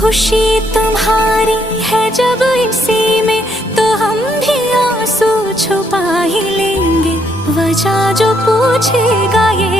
खुशी तुम्हारी है जब इसी में, तो हम भी आंसू छुपा ही लेंगे। वजह जो पूछेगा ये